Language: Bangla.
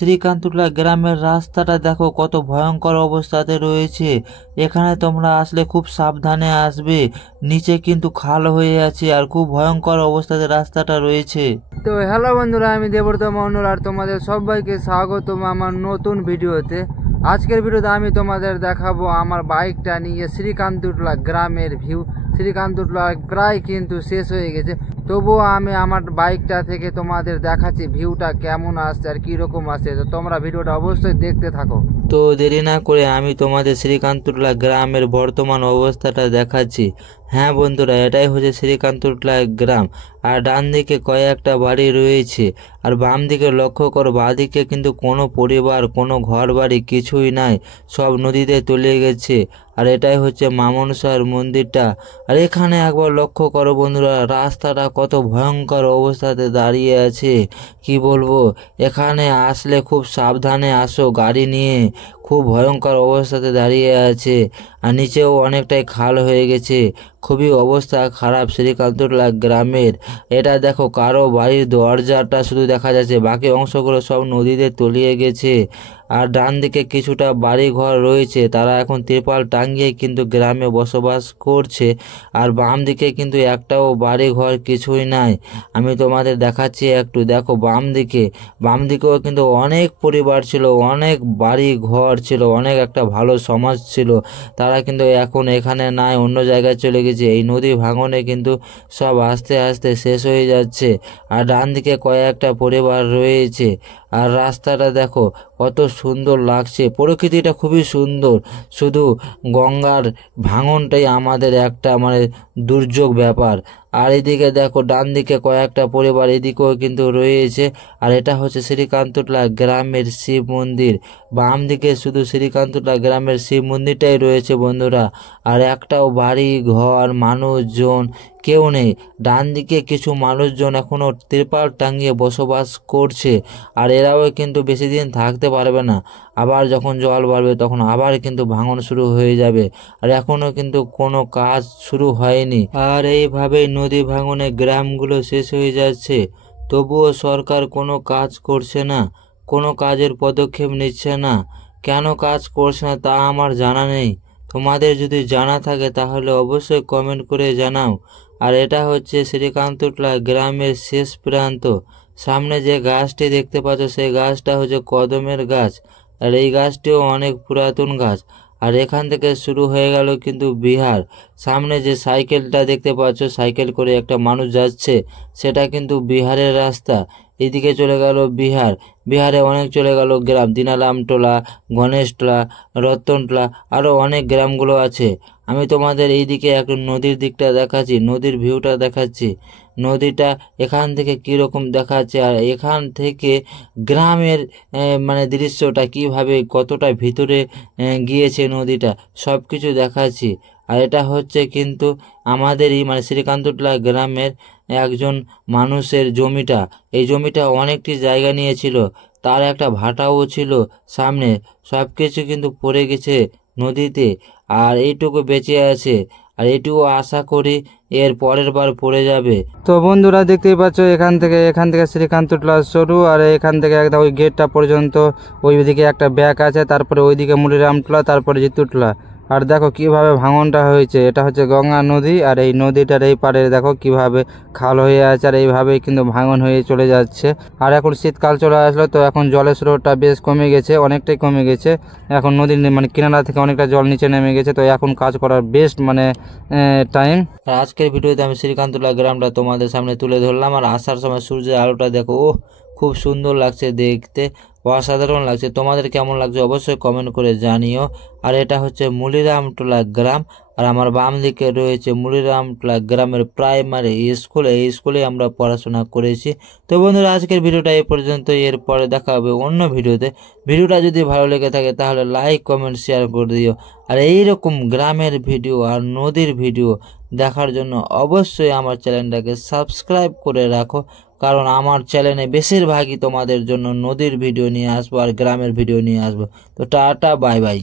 শ্রীকান্তলা গ্রামের রাস্তাটা দেখো কত ভয়ঙ্কর অবস্থাতে রয়েছে। এখানে তোমরা আসলে খুব সাবধানে আসবে, নিচে কিন্তু খাল হয়ে আছে আর খুব ভয়ঙ্কর অবস্থাতে রাস্তাটা রয়েছে। তো হ্যালো বন্ধুরা, আমি দেবব্রত মণ্ডল আর তোমাদের সবাইকে স্বাগতম আমার নতুন ভিডিওতে। আজকের ভিডিওতে আমি তোমাদের দেখাবো আমার বাইকটা নিয়ে শ্রীকান্তলা গ্রামের ভিউ। শ্রীকান্তলা প্রায় কিন্তু শেষ হয়ে গেছে, তবুও আমি আমার বাইকটা থেকে তোমাদের দেখাচ্ছি ভিউটা কেমন আসছে আর কীরকম আসছে। তো তোমরা ভিডিওটা অবশ্যই দেখতে থাকো। তো দেরি না করে আমি তোমাদের শ্রীকান্তলা গ্রামের বর্তমান অবস্থাটা দেখাচ্ছি। হ্যাঁ বন্ধুরা, এটাই হচ্ছে শ্রীকান্তলা গ্রাম। আর ডান দিকে কয়েকটা বাড়ি রয়েছে, আর বাম দিকে লক্ষ্য করো, বাঁদিকে কিন্তু কোনো পরিবার, কোনো ঘর বাড়ি কিছুই নাই, সব নদীতে তলিয়ে গেছে। আর এটাই হচ্ছে মা মনসার মন্দিরটা। আর এখানে একবার লক্ষ্য করো বন্ধুরা, রাস্তাটা কত ভয়ঙ্কর অবস্থাতে দাঁড়িয়ে আছে, কি বলবো। এখানে আসলে খুব সাবধানে আসো গাড়ি নিয়ে, খুব ভয়ঙ্কর অবস্থাতে দাঁড়িয়ে আছে। আর নিচেও অনেকটাই খাল হয়ে গেছে, খুবই অবস্থা খারাপ শ্রীকান্তলা গ্রামের। এটা দেখো, কারো বাড়ির দরজাটা শুধু দেখা যাচ্ছে, বাকি অংশগুলো সব নদীতে তলিয়ে গেছে। আর ডান দিকে কিছুটা বাড়ি ঘর রয়েছে, তারা এখন তিরপাল টাঙিয়ে কিন্তু গ্রামে বসবাস করছে। আর বাম দিকে কিন্তু একটাও বাড়ি ঘর কিছুই নাই। আমি তোমাদের দেখাচ্ছি একটু, দেখো বাম দিকেও কিন্তু অনেক পরিবার ছিল, অনেক বাড়ি ঘর ছিল, অনেক একটা ভালো সমাজ ছিল। তারা কিন্তু এখন এখানে নাই, অন্য জায়গায় চলে গেছে। এই নদী ভাঙনে কিন্তু সব আস্তে আস্তে শেষ হয়ে যাচ্ছে। আর ডান দিকে কয়েকটা পরিবার রয়েছে। আর রাস্তাটা দেখো কত সুন্দর লাগছে, প্রকৃতিটা খুবই সুন্দর। শুধু গঙ্গার ভাঙনটাই আমাদের একটা দুর্যোগ ব্যাপার। আর এদিকে দেখো ডান দিকে কয়েকটা পরিবার এদিকেও কিন্তু রয়েছে। আর এটা হচ্ছে শ্রীকান্তলা গ্রামের শিব মন্দির। বাম দিকে শুধু শ্রীকান্তলা গ্রামের শিব মন্দিরটাই রয়েছে বন্ধুরা। আর একটাও বাড়ি ঘর মানুষজন কেউ নেই। ডান দিকে কিছু মানুষজন এখনও তিরপাল টাঙিয়ে বসবাস করছে। আর এরাও কিন্তু বেশি দিন থাকতে পারবে না, আবার যখন জল বাড়বে তখন আবার কিন্তু ভাঙন শুরু হয়ে যাবে। আর এখনও কিন্তু কোনো কাজ শুরু হয়নি। আর এইভাবেই নদী ভাঙনে গ্রামগুলো শেষ হয়ে যাচ্ছে। তবুও সরকার কোনো কাজ করছে না, কোনো কাজের পদক্ষেপ নিচ্ছে না। কেন কাজ করছে না তা আমার জানা নেই। তোমাদের যদি জানা থাকে তাহলে অবশ্যই কমেন্ট করে জানাও। আর এটা হচ্ছে শ্রীকান্তলা গ্রামের শেষ প্রান্ত। সামনে যে গাছটি দেখতে পাচ্ছ সেই গাছটা হচ্ছে কদমের গাছ। আর এই গাছটিও অনেক পুরাতন গাছ। আর এখান থেকে শুরু হয়ে গেল কিন্তু বিহার। সামনে যে সাইকেলটা দেখতে পাচ্ছ, সাইকেল করে একটা মানুষ যাচ্ছে, সেটা কিন্তু বিহারের রাস্তা। এদিকে চলে গেল বিহার। বিহারে অনেক চলে গেল গ্রাম, দিনারামটোলা, গণেশটোলা, রতনটোলা, আরও অনেক গ্রামগুলো আছে। আমি তোমাদের এইদিকে একটু নদীর দিকটা দেখাচ্ছি, নদীর ভিউটা দেখাচ্ছি। নদীটা এখান থেকে কীরকম দেখাচ্ছে, আর এখান থেকে গ্রামের দৃশ্যটা কিভাবে, কতটা ভিতরে গিয়েছে নদীটা, সব কিছু দেখাচ্ছি। আর এটা হচ্ছে কিন্তু আমাদেরই শ্রীকান্তলা গ্রামের একজন মানুষের জমিটা। এই জমিটা অনেকটি জায়গা নিয়েছিল, তার একটা ভাটাও ছিল সামনে। সব কিছু কিন্তু পড়ে গেছে নদীতে, আর এইটুকু বেঁচে আছে। আর এইটুকু আশা করি এর পরের বার পড়ে যাবে। তো বন্ধুরা দেখতেই পাচ্ছ, এখান থেকে শ্রীকান্তলা শুরু, আর এখান থেকে একদম ওই গেটটা পর্যন্ত ওইদিকে একটা ব্যাক আছে, তারপরে ওইদিকে মুলিরামটোলা, তারপরে জিতুটোলা। আর দেখো কিভাবে ভাঙনটা হয়েছে, এটা হচ্ছে গঙ্গা নদী। আর এই নদীটার এই পারে দেখো কিভাবে খাল হয়ে আছে, আর এইভাবেই কিন্তু ভাঙন হয়ে চলে যাচ্ছে। আর এখন শীতকাল চলে আসলো, তো এখন জলের স্রোতটা বেশ কমে গেছে, অনেকটাই কমে গেছে। এখন নদীর কিনারা থেকে অনেকটা জল নিচে নেমে গেছে, তো এখন কাজ করার বেস্ট টাইম। আর আজকের ভিডিওতে আমি শ্রীকান্তলা গ্রামটা তোমাদের সামনে তুলে ধরলাম। আর আসার সময় সূর্যের আলোটা দেখো, ও খুব সুন্দর লাগছে দেখতে, অসাধারণ লাগছে। তোমাদের কেমন লাগছে অবশ্যই কমেন্ট করে জানিও। আর এটা হচ্ছে মুলিরামটোলা গ্রাম। আর আমার বাম দিকে রয়েছে মুলিরামটোলা গ্রামের প্রাইমারি স্কুল। এই স্কুলে আমরা পড়াশোনা করেছি। তো বন্ধুরা, আজকের ভিডিওটা এই পর্যন্ত। এরপরে দেখা হবে অন্য ভিডিওতে। ভিডিওটা যদি ভালো লেগে থাকে তাহলে লাইক কমেন্ট শেয়ার করে দিও। আর এইরকম গ্রামের ভিডিও আর নদীর ভিডিও দেখার জন্য অবশ্যই আমার চ্যানেলটাকে সাবস্ক্রাইব করে রাখো, কারণ আমার চ্যানেলে বেশিরভাগই তোমাদের জন্য নদীর ভিডিও নিয়ে আসবো আর গ্রামের ভিডিও নিয়ে আসবো। তো টাটা, বাই বাই।